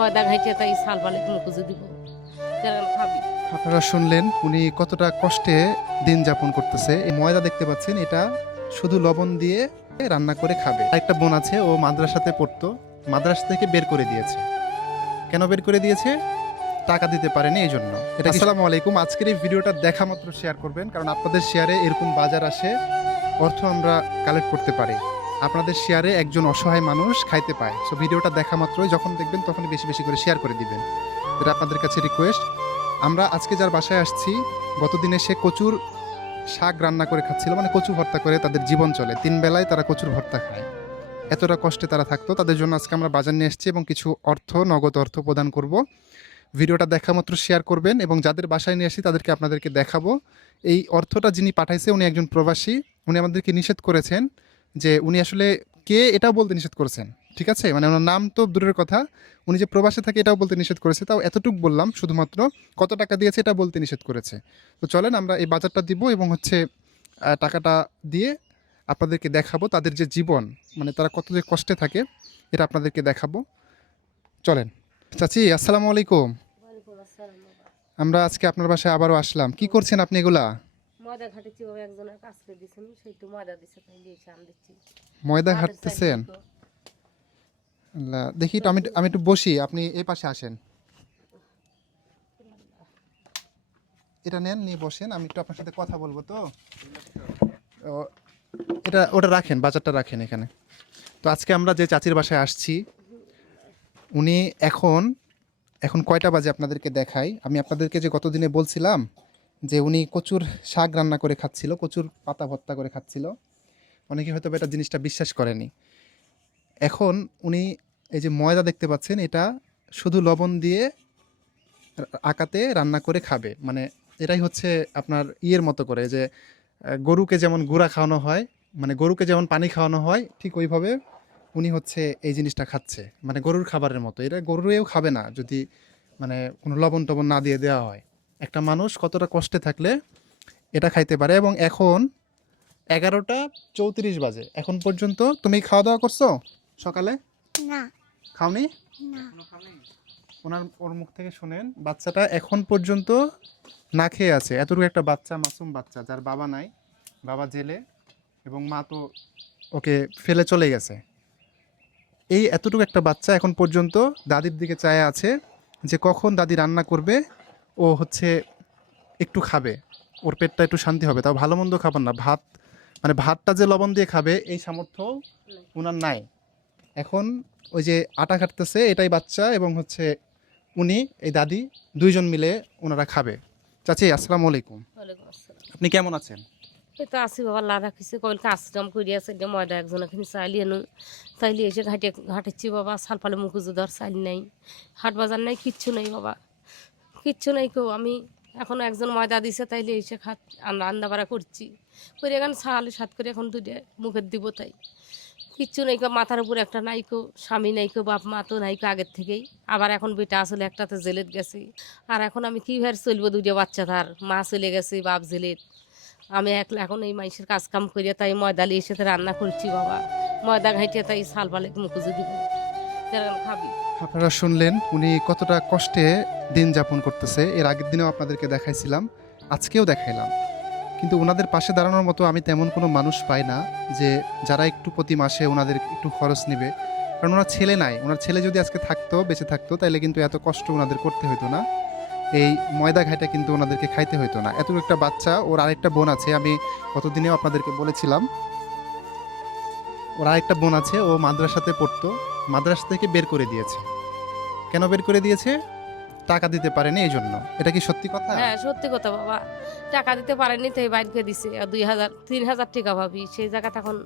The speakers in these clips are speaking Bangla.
ময়দা তাই খুঁজে দিব। আপনারা শুনলেন উনি কতটা কষ্টে দিন যাপন করতেছে। এই ময়দা দেখতে পাচ্ছেন, এটা শুধু লবণ দিয়ে রান্না করে খাবে। একটা বোন আছে, ও মাদ্রাসাতে পড়তো, মাদ্রাসা থেকে বের করে দিয়েছে। কেন বের করে দিয়েছে? টাকা দিতে পারেনি এই জন্য এটা আসসালামু আলাইকুম। আজকের এই ভিডিওটা দেখা মাত্র শেয়ার করবেন, কারণ আপনাদের শেয়ারে এরকম বাজার আসে, অর্থ আমরা কালেক্ট করতে পারি। আপনাদের শেয়ারে একজন অসহায় মানুষ খাইতে পায়। সো ভিডিওটা দেখা মাত্রই যখন দেখবেন, তখনই বেশি বেশি করে শেয়ার করে দিবেন। এটা আপনাদের কাছে রিকোয়েস্ট আমরা আজকে যার বাসায় আসছি, গতদিনে সে কচুর শাক রান্না করে খাচ্ছিল মানে কচু ভর্তা করে তাদের জীবন চলে। তিন বেলায় তারা কচুর ভর্তা খায়। এতটা কষ্টে তারা থাকতো। তাদের জন্য আজকে আমরা বাজার নিয়ে এসেছি এবং কিছু অর্থ, নগদ অর্থ প্রদান করব। ভিডিওটা দেখা মাত্র শেয়ার করবেন এবং যাদের বাসায় নিয়ে আসি, তাদেরকে আপনাদেরকে দেখাবো। এই অর্থটা যিনি পাঠাইছে, উনি একজন প্রবাসী। উনি আমাদেরকে নিষেধ করেছেন যে উনি আসলে কে এটাও বলতে নিষেধ করেছেন ঠিক আছে? মানে ওনার নাম তো দূরের কথা। উনি যে প্রবাসে থাকে এটাও বলতে নিষেধ করেছে। তাও এতটুক বললাম শুধুমাত্র কত টাকা দিয়েছে এটা বলতে নিষেধ করেছে। তো চলেন আমরা এই বাজারটা দিব এবং হচ্ছে টাকাটা দিয়ে আপনাদেরকে দেখাবো তাদের যে জীবন মানে তারা কত যে কষ্টে থাকে এটা আপনাদেরকে দেখাবো। চলেন। চাচি আসসালামু আলাইকুম। আমরা আজকে আপনার বাসায় আবারও আসলাম। কি করছেন আপনি এগুলা? ময়দা ঘাটেছি বাবা একজনের কাজ করে দিয়েছেন সেই তো ময়দা দিছে তাই দিয়েছে আমি দিচ্ছি। ময়দা ঘাটতেছেন? দেখি আমি আমি একটু বসি আপনি এই পাশে আসেন। এটা নেন নিয়ে বসেন আমি একটু আপনার সাথে কথা বলব তো। ও, এটা ওটা রাখেন বাজারটা রাখেন এখানে। তো আজকে আমরা যে চাচির বাসায় আসছি উনি এখন এখন কয়টা বাজে আপনাদেরকে দেখাই? আমি আপনাদেরকে যে গতদিনে বলছিলাম যে উনি কচুর শাক রান্না করে খাচ্ছিল, কচুর পাতা ভর্তা করে খাচ্ছিল। অনেকে হয়তো এটা জিনিসটা বিশ্বাস করেনি। এখন উনি এই যে ময়দা দেখতে পাচ্ছেন, এটা শুধু লবণ দিয়ে আকাতে রান্না করে খাবে। মানে এটাই হচ্ছে আপনার ইয়ের মতো করে যে, গরুকে যেমন গুঁড়া খাওয়ানো হয় মানে গরুকে যেমন পানি খাওয়ানো হয়, ঠিক ওইভাবে উনি হচ্ছে এই জিনিসটা খাচ্ছে। মানে গরুর খাবারের মতো। এটা গরুরেও খাবে না যদি মানে কোনো লবণ টবণ না দিয়ে দেওয়া হয়। একটা মানুষ কতটা কষ্টে থাকলে এটা খাইতে পারে এবং এখন এগারোটা চৌত্রিশ বাজে। এখন পর্যন্ত তুমি খাওয়া দাওয়া করছ সকালে? না। খাওনি? ওনার ওর মুখ থেকে শুনেন বাচ্চাটা এখন পর্যন্ত না খেয়ে আছে। এতটুকু একটা বাচ্চা মাসুম বাচ্চা যার বাবা নাই বাবা জেলে এবং মা তো ওকে ফেলে চলে গেছে। এই এতটুকু একটা বাচ্চা এখন পর্যন্ত দাদির দিকে চায় আছে যে কখন দাদি রান্না করবে ও হচ্ছে একটু খাবে। ওর পেটটা একটু শান্তি হবে তাও ভালো মন্দ খাবার না। ভাত মানে ভাতটা যে লবণ দিয়ে খাবে এই সামর্থ্য ওনার নাই। এখন ওই যে আটা কাটতেছে এটাই বাচ্চা এবং হচ্ছে উনি এই দাদি দুইজন মিলে ওনারা খাবে। চাচি আসসালামু আলাইকুম। আপনি কেমন আছেন? তো আসি বাবা লা রাখিছে কইল কাজ কাম করি আছে যে ময়দা একজন এখানে চাইলি এনু চাইলি এসে ঘাটে ঘাটেছি বাবা সাল পালে মুখুজু ধর চাইল নাই। হাট বাজার নাই কিচ্ছু নেই বাবা। কিচ্ছু নাই কেউ আমি এখন একজন ময়দা দিছে, তাইলে এসে খাত রান্না বাড়া করছি। করে এখন ছাল সাত করে এখন দুটো মুখের দিব তাই। কিচ্ছু নাই কেউ মাথার উপর একটা নাই কেউ স্বামী নাই কেউ বাপ মা তো নাই কেউ আগের থেকেই। আবার এখন বেটা আসলে একটাতে জেলেত গেছে। আর এখন আমি কীভাবে চলবো দুটো বাচ্চা তার, মা চলে গেছে, বাপ জেলেত। আমি একলা এখন এই মাইসের কাজ কাম করিয়া তাই ময়দা লিয়ে এসে রান্না করছি বাবা। ময়দা ঘাইটে তাই সাল পালে মুখুজু দিব। আপনারা শুনলেন উনি কতটা কষ্টে দিন যাপন করতেছে। এর আগের দিনেও আপনাদেরকে দেখাইছিলাম, আজকেও দেখাইলাম। কিন্তু ওনাদের পাশে দাঁড়ানোর মতো আমি তেমন কোনো মানুষ পাই না যে যারা একটু প্রতি মাসে ওনাদের একটু খরচ নেবে। কারণ ওনার ছেলে নাই। ওনার ছেলে যদি আজকে থাকতো, বেঁচে থাকতো তাহলে কিন্তু এত কষ্ট ওনাদের করতে হতো না। এই ময়দা ঘাইটা কিন্তু ওনাদেরকে খাইতে হতো না। এত একটা বাচ্চা, ওর আরেকটা বোন আছে, আমি গতদিনেও আপনাদেরকে বলেছিলাম। ওর আরেকটা বোন আছে, ও মাদ্রাসাতে পড়তো। মাদ্রাসা থেকে বের করে দিয়েছে। কেন বের করে দিয়েছে? টাকা দিতে পারেনি এই জন্য এটা কি সত্যি কথা? হ্যাঁ সত্যি কথা বাবা। টাকা দিতে পারেনি তাই বাইরকে দিছে। আর দুই হাজার, তিন হাজার টাকা ভাবি। সেই জায়গাটা এখন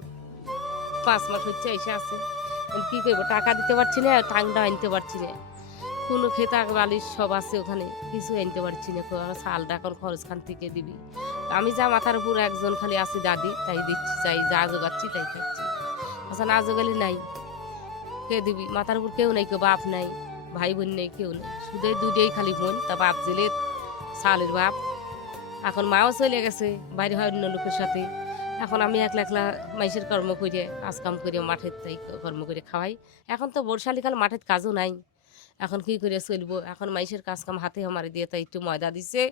পাঁচ মাস হচ্ছে, এসে আছে। কি করব? টাকা দিতে পারছি না, টাংটা আনতে পারছি না। কোনো খেতা বালিশ সব আছে ওখানে। কিছু আনতে পারছি না। চালটা এখন খরচ খান থেকে দিবি। আমি যা মাথার উপর একজন খালি আছি দাদি, তাই দিচ্ছি চাই যা জোগাচ্ছি, তাই খাচ্ছি। আচ্ছা না জোগালে নাই। কে দিবি, মাথার উপর কেউ নেই, কেউ বাপ নাই ভাই বোন নেই, কেউ নেই। শুধু দুটোই খালি বোন, তা বাপ জেলে সালের বাপ। এখন মাও চলে গেছে, বাইরে হয় অন্য লোকের সাথে। এখন আমি একলা একলা মাইসের কর্ম করে কাজ কাম করে মাঠের তাই কর্ম করে খাওয়াই। এখন তো বর্ষালিকাল মাঠের কাজও নাই। এখন কি করে চলবো? এখন মাইসের কাজ কাম হাতে আমার দিয়ে তাই একটু ময়দা দিছে।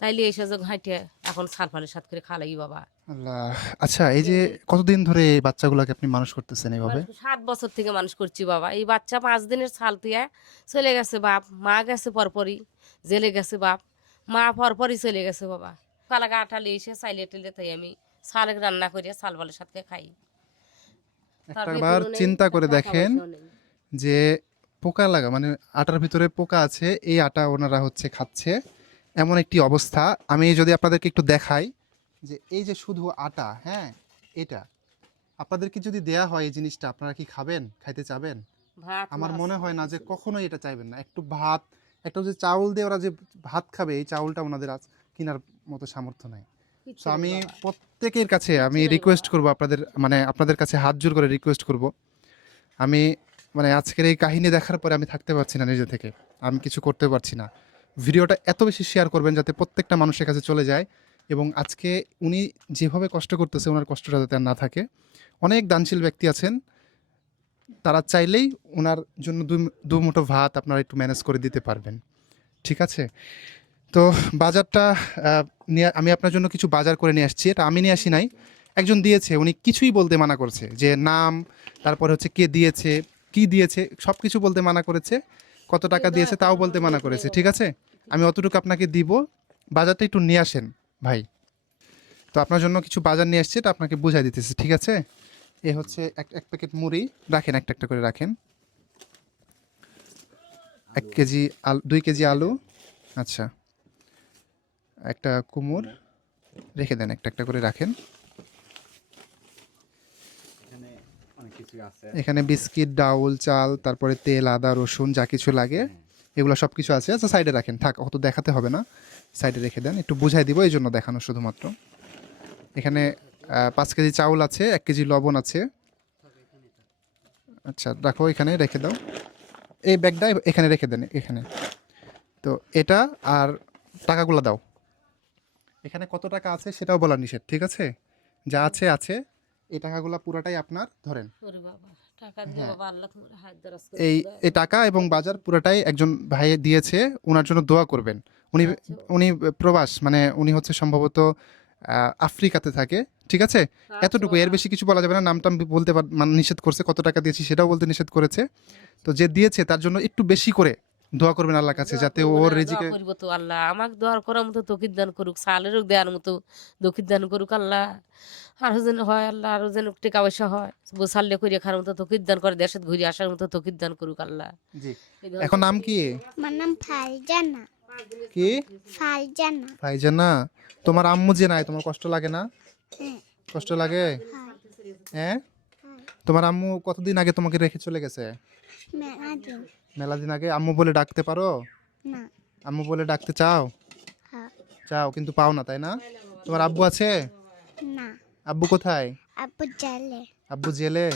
তাইলে এসে যে ঘাঁটে এখন সাল ফালের সাথে করে খালাই বাবা। আল্লাহ আচ্ছা এই যে কতদিন ধরে এই বাচ্চাগুলোকে আপনি মানুষ করতেছেন এইভাবে? সাত বছর থেকে মানুষ করছি বাবা। এই বাচ্চা পাঁচ দিনের ছাল দিয়ে চলে গেছে বাপ। মা গেছে পরপরই জেলে গেছে বাপ। মা পরপরই চলে গেছে বাবা। কালাকে আটালে এসে চাইলে টেলে তাই আমি শাল রান্না করিয়া শাল বালের সাথে খাই। একবার চিন্তা করে দেখেন যে পোকা লাগা মানে আটার ভিতরে পোকা আছে এই আটা ওনারা হচ্ছে খাচ্ছে। এমন একটি অবস্থা। আমি যদি আপনাদেরকে একটু দেখাই যে এই যে শুধু আটা হ্যাঁ এটা আপনাদেরকে যদি দেয়া হয় এই জিনিসটা আপনারা কি খাবেন? খাইতে চাবেন? আমার মনে হয় না যে কখনোই এটা চাইবেন না। একটু ভাত একটা যে চাউল দিয়ে ওরা যে ভাত খাবে এই চাউলটা ওনাদের আজ কেনার মতো সামর্থ্য নাই। তো আমি প্রত্যেকের কাছে আমি রিকোয়েস্ট করব আপনাদের মানে আপনাদের কাছে হাত জোর করে রিকোয়েস্ট করব। আমি মানে আজকের এই কাহিনী দেখার পরে আমি থাকতে পারছি না নিজে থেকে। আমি কিছু করতে পারছি না। ভিডিওটা এত বেশি শেয়ার করবেন যাতে প্রত্যেকটা মানুষের কাছে চলে যায় এবং আজকে উনি যেভাবে কষ্ট করতেছে ওনার কষ্টটা যাতে আর না থাকে। অনেক দানশীল ব্যক্তি আছেন। তারা চাইলেই ওনার জন্য দু- মুঠো ভাত আপনারা একটু ম্যানেজ করে দিতে পারবেন। ঠিক আছে? তো বাজারটা নিয়ে আমি আপনার জন্য কিছু বাজার করে নিয়ে আসছি। এটা আমি নিয়ে আসি নাই। একজন দিয়েছে, উনি কিছুই বলতে মানা করছে। যে নাম, তারপরে হচ্ছে কে দিয়েছে কি দিয়েছে সব কিছু বলতে মানা করেছে কত টাকা দিয়েছে তাও বলতে মানা করেছে ঠিক আছে? আমি অতটুকু আপনাকে দিব বাজারটা একটু নিয়ে আসেন ভাই। তো আপনার জন্য কিছু বাজার নিয়ে আসছে এটা আপনাকে বুঝাই দিতেছে ঠিক আছে? এ হচ্ছে এক এক প্যাকেট মুড়ি রাখেন একটা একটা করে রাখেন। এক কেজি আলু দুই কেজি আলু আচ্ছা। একটা কুমড় রেখে দেন একটা একটা করে রাখেন এখানে অনেক কিছু আছে এখানে বিস্কিট, ডাউল, চাল, তারপরে তেল, আদা, রসুন, যা কিছু লাগে, এগুলো সব কিছু আছে। আচ্ছা সাইডে রাখেন। থাক, অত দেখাতে হবে না। সাইডে রেখে দেন। একটু বুঝাই দিব, এই জন্য দেখানো শুধুমাত্র। এখানে পাঁচ কেজি চাউল আছে, এক কেজি লবণ আছে। আচ্ছা রাখো এখানে, রেখে দাও। এই ব্যাগটা এখানে রেখে দেন, এখানে। তো এটা আর টাকাগুলো দাও। এখানে কত টাকা আছে সেটাও বলা নিষেধ, ঠিক আছে? যা আছে আছে। এই টাকাগুলো পুরোটাই আপনার ধরেন। হ্যাঁ। এই এই টাকা এবং বাজার পুরোটাই একজন ভাই দিয়েছে ওনার জন্য দোয়া করবেন। উনি আচ্ছা। উনি প্রবাস মানে উনি হচ্ছে সম্ভবত আফ্রিকাতে থাকে ঠিক আছে? আচ্ছা এতটুকু এর বেশি কিছু বলা যাবে না নামটা আমি বলতে পার- মানে নিষেধ করছে কত টাকা দিয়েছি সেটাও বলতে নিষেধ করেছে। তো যে দিয়েছে তার জন্য একটু বেশি করে দোয়া করবেন আল্লাহর কাছে যাতে ওর রেজিকে দোয়া তো আল্লাহ। আমাকে দোয়ার করার মতো তকির দান করুক সালেরও দেওয়ার মতো দকির দান করুক আল্লাহ। আরও যেন হয় আল্লাহ আরও যেন টাকা পয়সা হয়। বসাল্লে করে খার মতো তকির দান করে দেশের ঘুরে আসার মতো তকির দান করুক আল্লাহ। জি। এখন নাম কি? আমার নাম ফারজানা কি? ফারজানা ভাইজানা তোমার আম্মু যে নাই তোমার কষ্ট লাগে না? হ্যাঁ। কষ্ট লাগে? হ্যাঁ। তোমার আম্মু কতদিন আগে তোমাকে রেখে চলে গেছে? মেলাদিন মেলা দিন আগে আম্মু বলে ডাকতে পারো? না। আম্মু বলে ডাকতে চাও? হ্যাঁ। চাও কিন্তু পাও না তাই না? তোমার আব্বু আছে? না। আব্বু কোথায়? আব্বু জালে। আব্বু জেলে?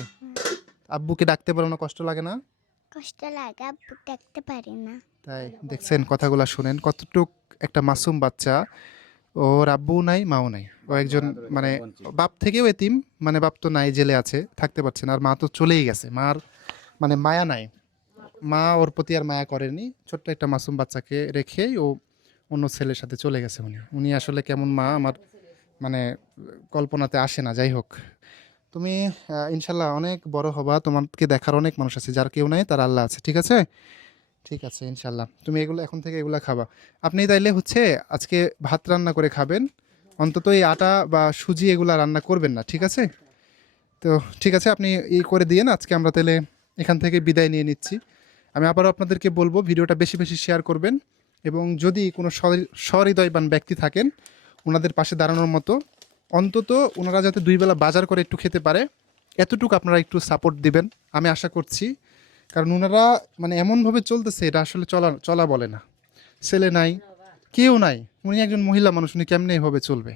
আব্বুকে ডাকতে পারো না কষ্ট লাগে না? কষ্ট লাগে আব্বু দেখতে পারি না। তাই দেখছেন কথাগুলো শুনেন। কতটুক একটা মাসুম বাচ্চা ওর আব্বু নাই মাও নাই। ও একজন মানে বাপ থেকেও এতিম মানে বাপ তো নাই জেলে আছে থাকতে পারছে না। আর মা তো চলেই গেছে। মার মানে মায়া নাই। মা ওর প্রতি আর মায়া করেনি। ছোট্ট একটা মাসুম বাচ্চাকে রেখেই ও অন্য ছেলের সাথে চলে গেছে উনি। উনি আসলে কেমন মা আমার মানে কল্পনাতে আসে না, যাই হোক। তুমি ইনশাল্লাহ অনেক বড় হবা। তোমাকে দেখার অনেক মানুষ আছে, যার কেউ নাই, তার আল্লাহ আছে, ঠিক আছে? ঠিক আছে, ইনশাল্লাহ। তুমি এগুলো, এখন থেকে এগুলো খাবা। আপনি তাইলে হচ্ছে আজকে ভাত রান্না করে খাবেন। অন্তত এই আটা বা সুজি এগুলা রান্না করবেন না, ঠিক আছে? তো ঠিক আছে, আপনি ই করে দিয়েন আজকে আমরা তাহলে এখান থেকে বিদায় নিয়ে নিচ্ছি। আমি আবারও আপনাদেরকে বলব, ভিডিওটা বেশি বেশি শেয়ার করবেন এবং যদি কোনো সহৃদয়বান ব্যক্তি থাকেন, ওনাদের পাশে দাঁড়ানোর মতো, অন্তত ওনারা যাতে দুইবেলা বাজার করে একটু খেতে পারে, এতটুকু আপনারা একটু সাপোর্ট দিবেন, আমি আশা করছি। কারণ ওনারা মানে এমনভাবে চলতেছে, এটা আসলে চলা চলা বলে না। ছেলে নাই, কেউ নাই, উনি একজন মহিলা মানুষ, উনি কেমনে এভাবে চলবে?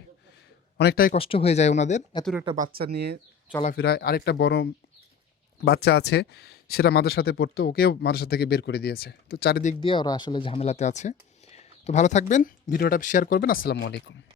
অনেকটাই কষ্ট হয়ে যায় ওনাদের এতটুকু একটা বাচ্চা নিয়ে চলাফেরায়, আরেকটা বড় বাচ্চা আছে, সেটা মাদ্রাসাতে পড়তো, ওকেও মাদ্রাসা থেকে বের করে দিয়েছে। তো চারিদিক দিয়ে ওরা আসলে ঝামেলাতে আছে। তো ভালো থাকবেন, ভিডিওটা শেয়ার করবেন, আসসালামু আলাইকুম।